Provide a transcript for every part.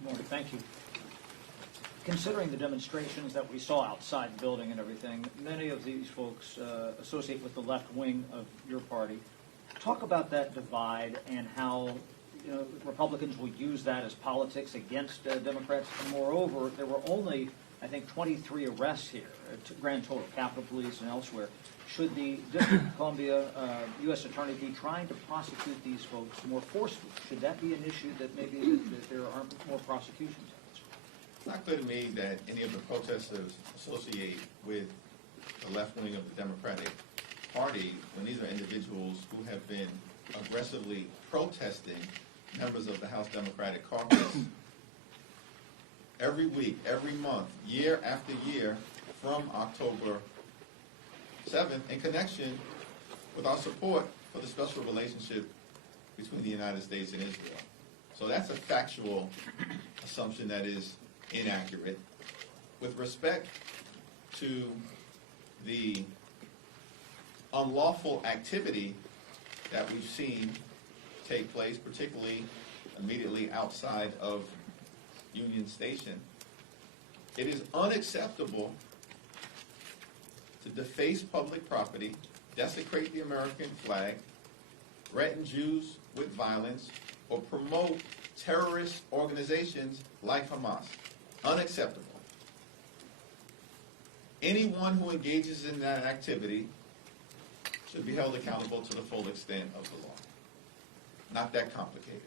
Good morning. Thank you. Considering the demonstrations that we saw outside the building and everything, many of these folks associate with the left wing of your party. Talk about that divide and how Republicans will use that as politics against Democrats. And moreover, there were only, I think, 23 arrests here, grand total, Capitol Police and elsewhere. Should the District of Columbia U.S. Attorney be trying to prosecute these folks more forcefully? Should that be an issue that maybe that there aren't more prosecutions? It's not clear to me that any of the protesters associate with the left wing of the Democratic Party when these are individuals who have been aggressively protesting members of the House Democratic Caucus every week, every month, year after year from October 7th in connection with our support for the special relationship between the United States and Israel. So that's a factual assumption that is inaccurate. With respect to the unlawful activity that we've seen take place, particularly immediately outside of Union Station, it is unacceptable to deface public property, desecrate the American flag, threaten Jews with violence, or promote terrorist organizations like Hamas. Unacceptable. Anyone who engages in that activity should be held accountable to the full extent of the law. Not that complicated.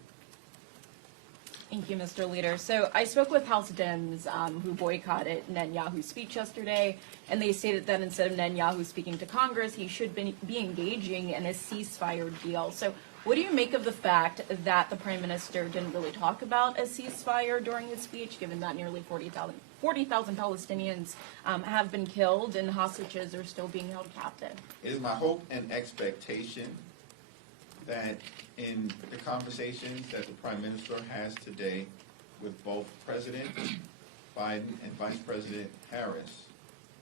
Thank you, Mr. Leader. So I spoke with House Dems who boycotted Netanyahu's speech yesterday, and they stated that instead of Netanyahu speaking to Congress, he should be engaging in a ceasefire deal. So what do you make of the fact that the Prime Minister didn't really talk about a ceasefire during his speech, given that nearly 40,000 Palestinians have been killed and hostages are still being held captive? It is my hope and expectation that in the conversations that the Prime Minister has today with both President Biden and Vice President Harris,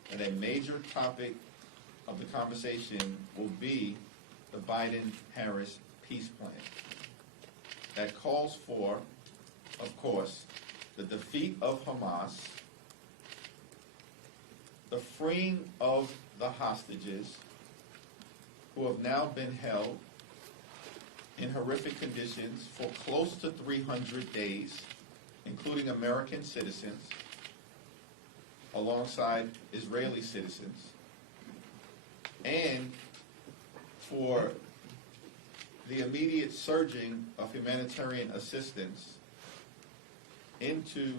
that a major topic of the conversation will be the Biden-Harris peace plan that calls for, of course, the defeat of Hamas, the freeing of the hostages who have now been held in horrific conditions for close to 300 days, including American citizens, alongside Israeli citizens, and for the immediate surging of humanitarian assistance into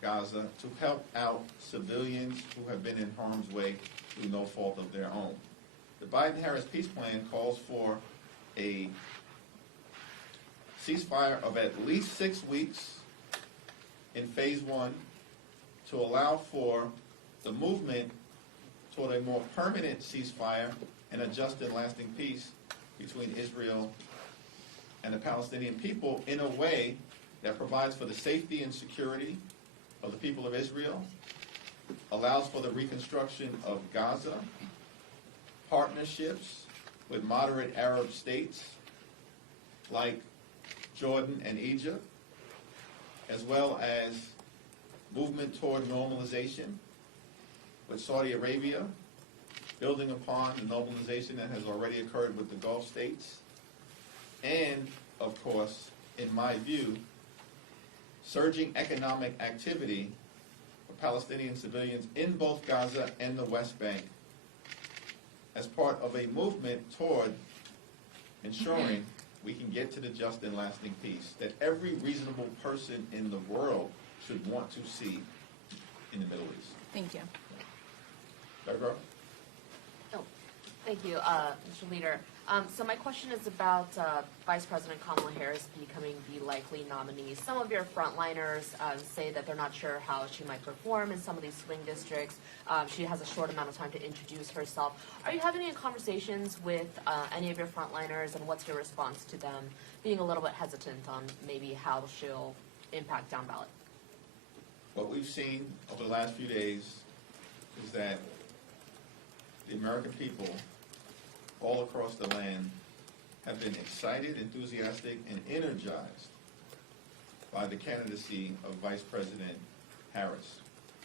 Gaza to help out civilians who have been in harm's way through no fault of their own. The Biden-Harris peace plan calls for a ceasefire of at least 6 weeks in phase one to allow for the movement toward a more permanent ceasefire and a just and lasting peace between Israel and the Palestinian people in a way that provides for the safety and security of the people of Israel, allows for the reconstruction of Gaza, partnerships with moderate Arab states like Jordan and Egypt, as well as movement toward normalization with Saudi Arabia, building upon the normalization that has already occurred with the Gulf states, and, of course, in my view, surging economic activity for Palestinian civilians in both Gaza and the West Bank as part of a movement toward ensuring we can get to the just and lasting peace that every reasonable person in the world should want to see in the Middle East. Thank you. Deborah? Oh, thank you, Mr. Leader. So my question is about Vice President Kamala Harris becoming the likely nominee. Some of your frontliners say that they're not sure how she might perform in some of these swing districts. She has a short amount of time to introduce herself. Are you having any conversations with any of your frontliners, and what's your response to them being a little bit hesitant on maybe how she'll impact down ballot? What we've seen over the last few days is that the American people all across the land have been excited, enthusiastic, and energized by the candidacy of Vice President Harris.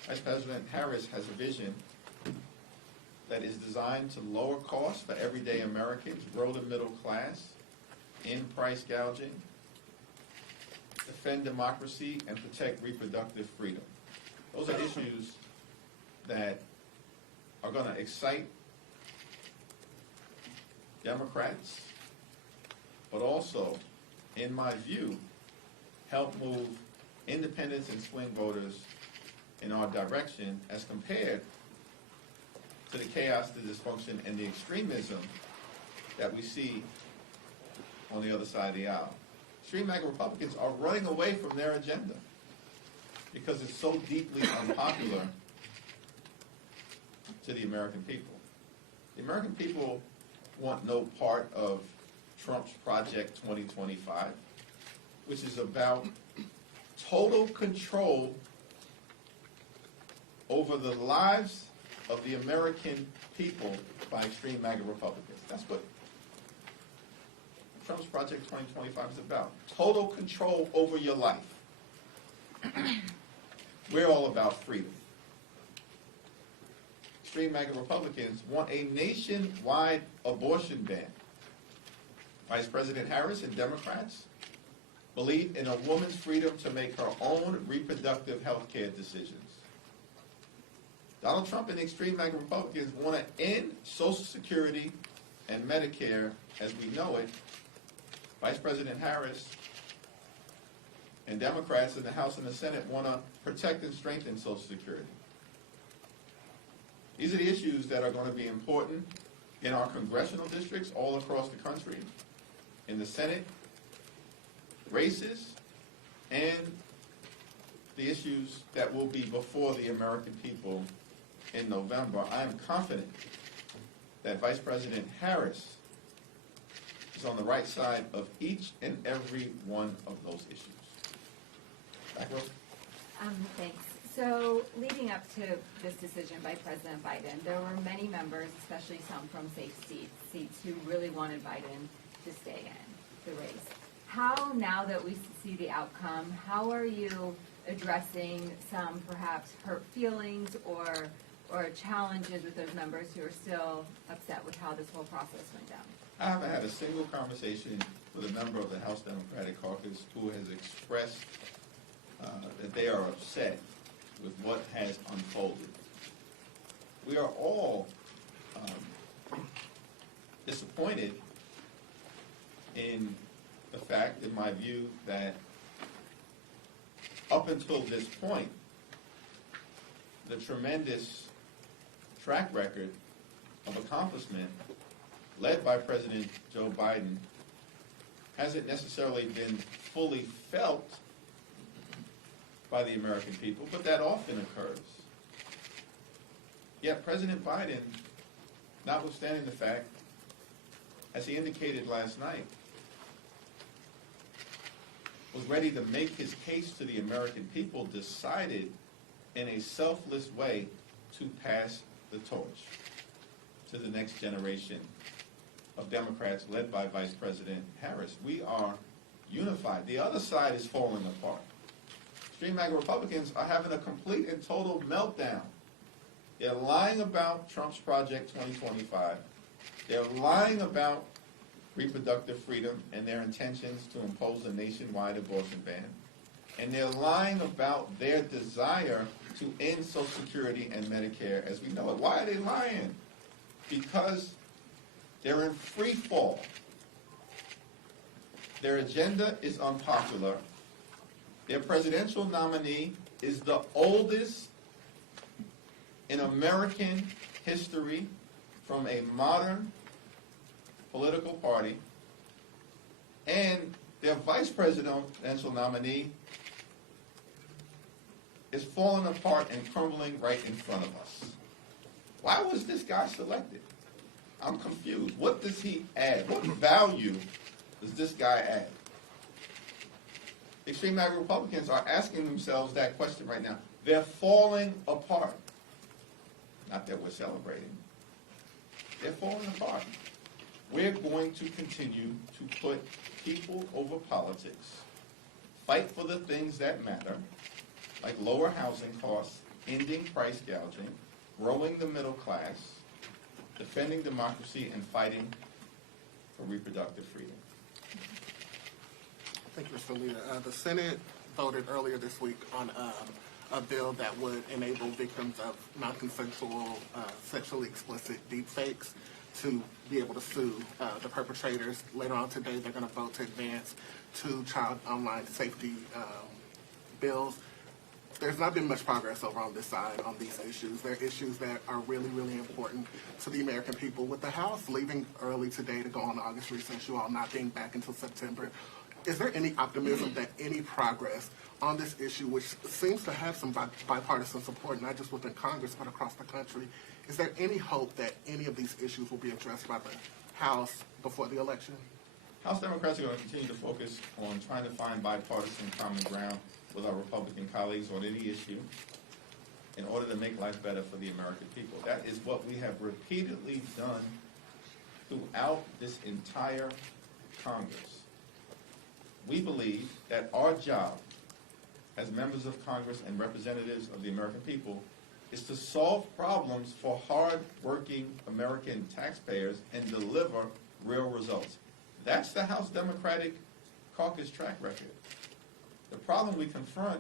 Vice President Harris has a vision that is designed to lower costs for everyday Americans, grow the middle class, end price gouging, defend democracy, and protect reproductive freedom. Those are issues that are going to excite Democrats, but also, in my view, help move independents and swing voters in our direction as compared to the chaos, the dysfunction, and the extremism that we see on the other side of the aisle. Extreme MAGA Republicans are running away from their agenda because it's so deeply unpopular to the American people. The American people want no part of Trump's Project 2025, which is about total control over the lives of the American people by extreme MAGA Republicans. That's what Trump's Project 2025 is about. Total control over your life. We're all about freedom. Extreme MAGA Republicans want a nationwide abortion ban. Vice President Harris and Democrats believe in a woman's freedom to make her own reproductive health care decisions. Donald Trump and extreme MAGA Republicans want to end Social Security and Medicare as we know it. Vice President Harris and Democrats in the House and the Senate want to protect and strengthen Social Security. These are the issues that are going to be important in our congressional districts all across the country, in the Senate races, and the issues that will be before the American people in November. I am confident that Vice President Harris is on the right side of each and every one of those issues. Back row. Thanks. So leading up to this decision by President Biden, there were many members, especially some from safe seats who really wanted Biden to stay in the race. How, now that we see the outcome, how are you addressing some perhaps hurt feelings or challenges with those members who are still upset with how this whole process went down? I haven't had a single conversation with a member of the House Democratic Caucus who has expressed that they are upset with what has unfolded. We are all disappointed in the fact, in my view, that up until this point, the tremendous track record of accomplishment led by President Joe Biden hasn't necessarily been fully felt by the American people, but that often occurs. Yet President Biden, notwithstanding the fact, as he indicated last night, was ready to make his case to the American people, decided in a selfless way to pass the torch to the next generation of Democrats led by Vice President Harris. We are unified. The other side is falling apart. Extreme MAGA Republicans are having a complete and total meltdown. They're lying about Trump's Project 2025. They're lying about reproductive freedom and their intentions to impose a nationwide abortion ban. And they're lying about their desire to end Social Security and Medicare as we know it. Why are they lying? Because they're in free fall. Their agenda is unpopular. Their presidential nominee is the oldest in American history from a modern political party, and their vice presidential nominee is falling apart and crumbling right in front of us. Why was this guy selected? I'm confused. What does he add? What value does this guy add? Extreme MAGA Republicans are asking themselves that question right now. They're falling apart. Not that we're celebrating. They're falling apart. We're going to continue to put people over politics, fight for the things that matter, like lower housing costs, ending price gouging, growing the middle class, defending democracy, and fighting for reproductive freedom. Thank you, Mr. Leader. The Senate voted earlier this week on a bill that would enable victims of non-consensual, sexually explicit deepfakes to be able to sue the perpetrators. Later on today, they're going to vote to advance 2 child online safety bills. There's not been much progress over on this side on these issues. They're issues that are really, really important to the American people. With the House leaving early today to go on August recess, you all not being back until September, is there any optimism that any progress on this issue, which seems to have some bipartisan support, not just within Congress, but across the country, is there any hope that any of these issues will be addressed by the House before the election? House Democrats are going to continue to focus on trying to find bipartisan common ground with our Republican colleagues on any issue in order to make life better for the American people. That is what we have repeatedly done throughout this entire Congress. We believe that our job as members of Congress and representatives of the American people is to solve problems for hard-working American taxpayers and deliver real results. That's the House Democratic Caucus track record. The problem we confront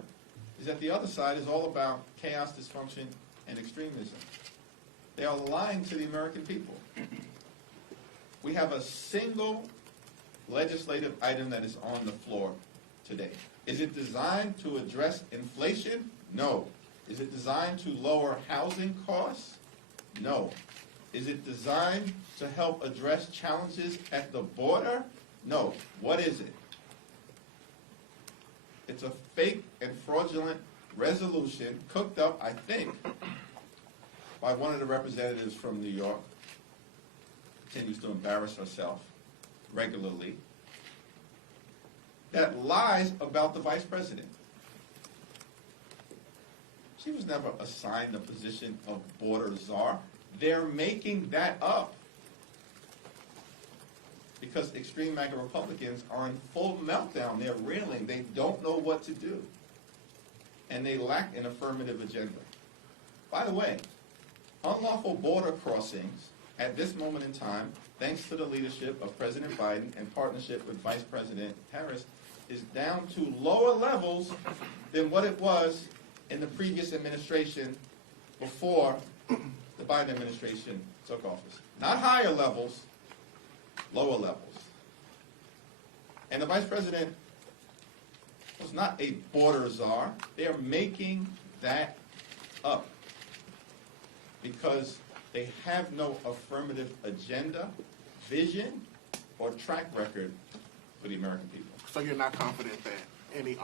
is that the other side is all about chaos, dysfunction, and extremism. They are lying to the American people. We have a single legislative item that is on the floor today. Is it designed to address inflation? No. Is it designed to lower housing costs? No. Is it designed to help address challenges at the border? No. What is it? It's a fake and fraudulent resolution cooked up, I think, by one of the representatives from New York. Continues to embarrass herself regularly. That lies about the vice president. She was never assigned the position of border czar. They're making that up because extreme MAGA Republicans are in full meltdown. They're reeling. They don't know what to do. And they lack an affirmative agenda. By the way, unlawful border crossings at this moment in time, thanks to the leadership of President Biden and partnership with Vice President Harris, is down to lower levels than what it was in the previous administration before the Biden administration took office. Not higher levels, lower levels. And the vice president was not a border czar. They are making that up because they have no affirmative agenda, vision, or track record for the American people. So you're not confident that any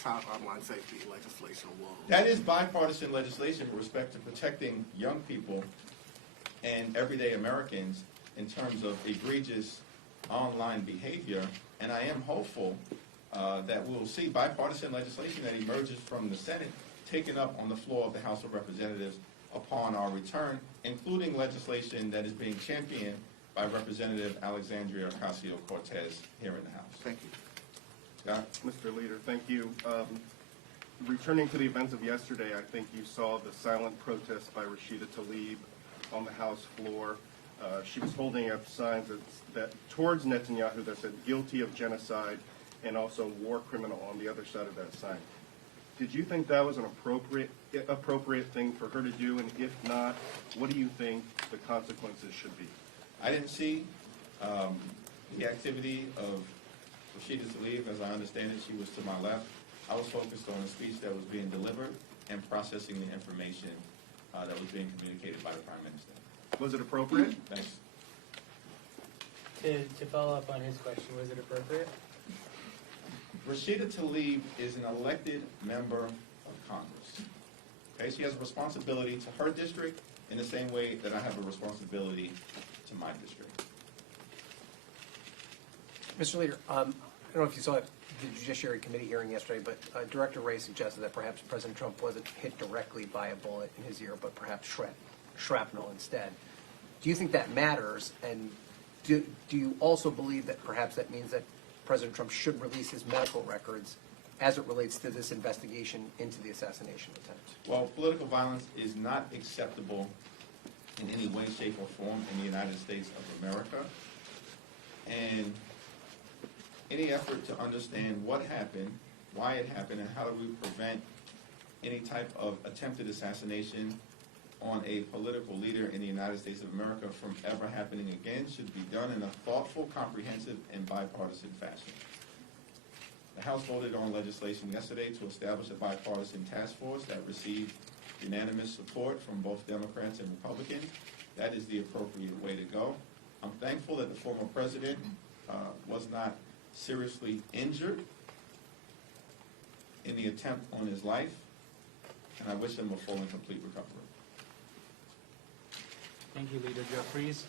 child online safety legislation will? That is bipartisan legislation with respect to protecting young people and everyday Americans in terms of egregious online behavior. And I am hopeful that we'll see bipartisan legislation that emerges from the Senate taken up on the floor of the House of Representatives upon our return, including legislation that is being championed by Representative Alexandria Ocasio-Cortez here in the House. Thank you. Scott? Mr. Leader, thank you. Returning to the events of yesterday, I think you saw the silent protest by Rashida Tlaib on the House floor. She was holding up signs that towards Netanyahu that said guilty of genocide and also war criminal on the other side of that sign. Did you think that was an appropriate thing for her to do? And if not, what do you think the consequences should be? I didn't see the activity of Rashida Tlaib. As I understand it, she was to my left. I was focused on the speech that was being delivered and processing the information that was being communicated by the Prime Minister. Was it appropriate? Thanks. To follow up on his question, was it appropriate? Rashida Tlaib is an elected member of Congress. Okay, she has a responsibility to her district in the same way that I have a responsibility to my district. Mr. Leader, I don't know if you saw the Judiciary Committee hearing yesterday, but Director Wray suggested that perhaps President Trump wasn't hit directly by a bullet in his ear, but perhaps shrapnel instead. Do you think that matters? And do you also believe that perhaps that means that President Trump should release his medical records as it relates to this investigation into the assassination attempt? Well, political violence is not acceptable in any way, shape, or form in the United States of America. And any effort to understand what happened, why it happened, and how do we prevent any type of attempted assassination on a political leader in the United States of America from ever happening again should be done in a thoughtful, comprehensive, and bipartisan fashion. The House voted on legislation yesterday to establish a bipartisan task force that received unanimous support from both Democrats and Republicans. That is the appropriate way to go. I'm thankful that the former president was not seriously injured in the attempt on his life, and I wish him a full and complete recovery. Thank you, Leader Jeffries.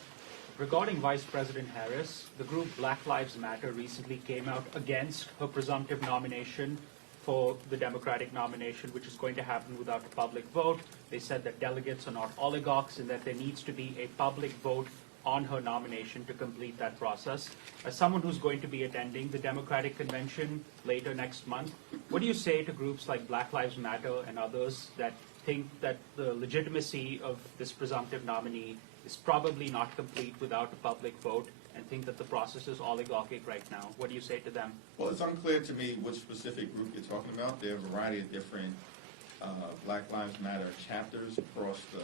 Regarding Vice President Harris, the group Black Lives Matter recently came out against her presumptive nomination for the Democratic nomination, which is going to happen without a public vote. They said that delegates are not oligarchs and that there needs to be a public vote on her nomination to complete that process. As someone who's going to be attending the Democratic Convention later next month, what do you say to groups like Black Lives Matter and others that think that the legitimacy of this presumptive nominee is probably not complete without a public vote and think that the process is oligarchic right now? What do you say to them? Well, it's unclear to me which specific group you're talking about. There are a variety of different Black Lives Matter chapters across the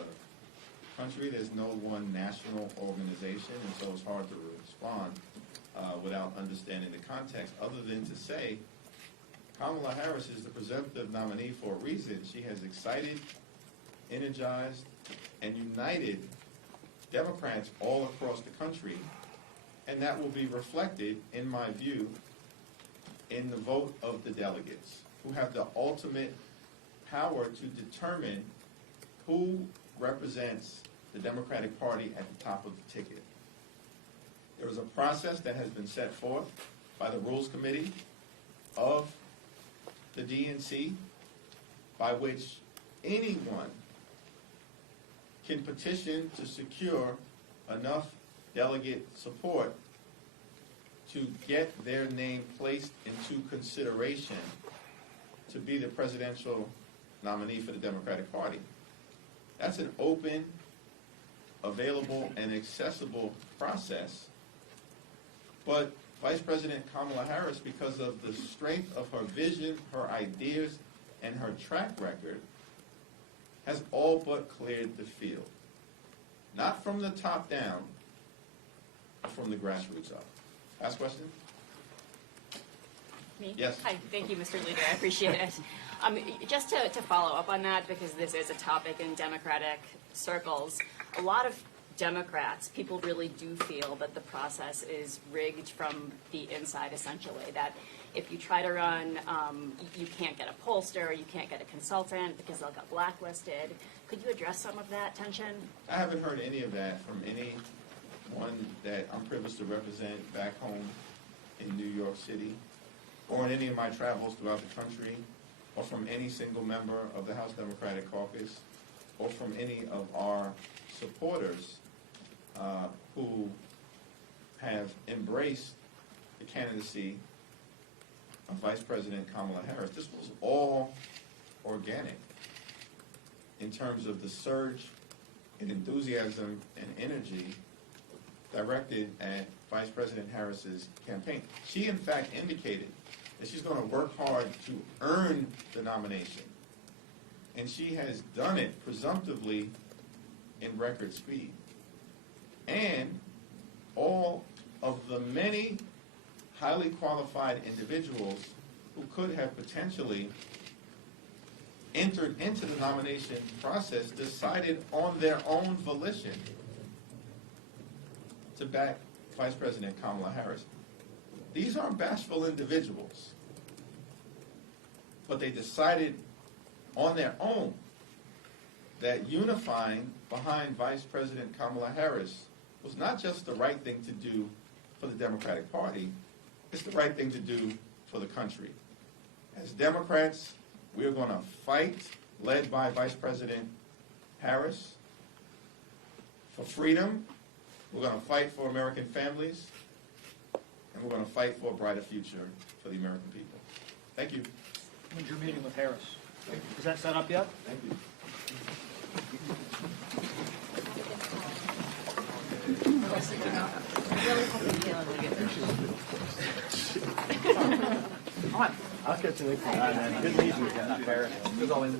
country. There's no one national organization, and so it's hard to respond without understanding the context, other than to say Kamala Harris is the presumptive nominee for a reason. She has excited, energized, and united Democrats all across the country, and that will be reflected, in my view, in the vote of the delegates, who have the ultimate power to determine who represents the Democratic Party at the top of the ticket. There is a process that has been set forth by the Rules Committee of the DNC by which anyone can petition to secure enough delegate support to get their name placed into consideration to be the presidential nominee for the Democratic Party. That's an open, available, and accessible process. But Vice President Kamala Harris, because of the strength of her vision, her ideas, and her track record, has all but cleared the field. Not from the top down, but from the grassroots up. Last question? Me? Yes. Hi, thank you, Mr. Leader. I appreciate it. Just to follow up on that, because this is a topic in Democratic circles, a lot of Democrats, people really do feel that the process is rigged from the inside, essentially, that if you try to run, you can't get a pollster, you can't get a consultant because they'll get blacklisted. Could you address some of that tension? I haven't heard any of that from anyone that I'm privileged to represent back home in New York City, or in any of my travels throughout the country, or from any single member of the House Democratic Caucus, or from any of our supporters who have embraced the candidacy of Vice President Kamala Harris. This was all organic in terms of the surge in enthusiasm and energy directed at Vice President Harris's campaign. She, in fact, indicated that she's going to work hard to earn the nomination. And she has done it presumptively in record speed. And all of the many highly qualified individuals who could have potentially entered into the nomination process decided on their own volition to back Vice President Kamala Harris. These aren't bashful individuals, but they decided on their own that unifying behind Vice President Kamala Harris was not just the right thing to do for the Democratic Party, it's the right thing to do for the country. As Democrats, we are going to fight, led by Vice President Harris, for freedom. We're going to fight for American families, and we're going to fight for a brighter future for the American people. Thank you. When's your meeting with Harris? Is that set up yet? Thank you. All right. I'll catch you next time. Good meeting you, Harris. As always,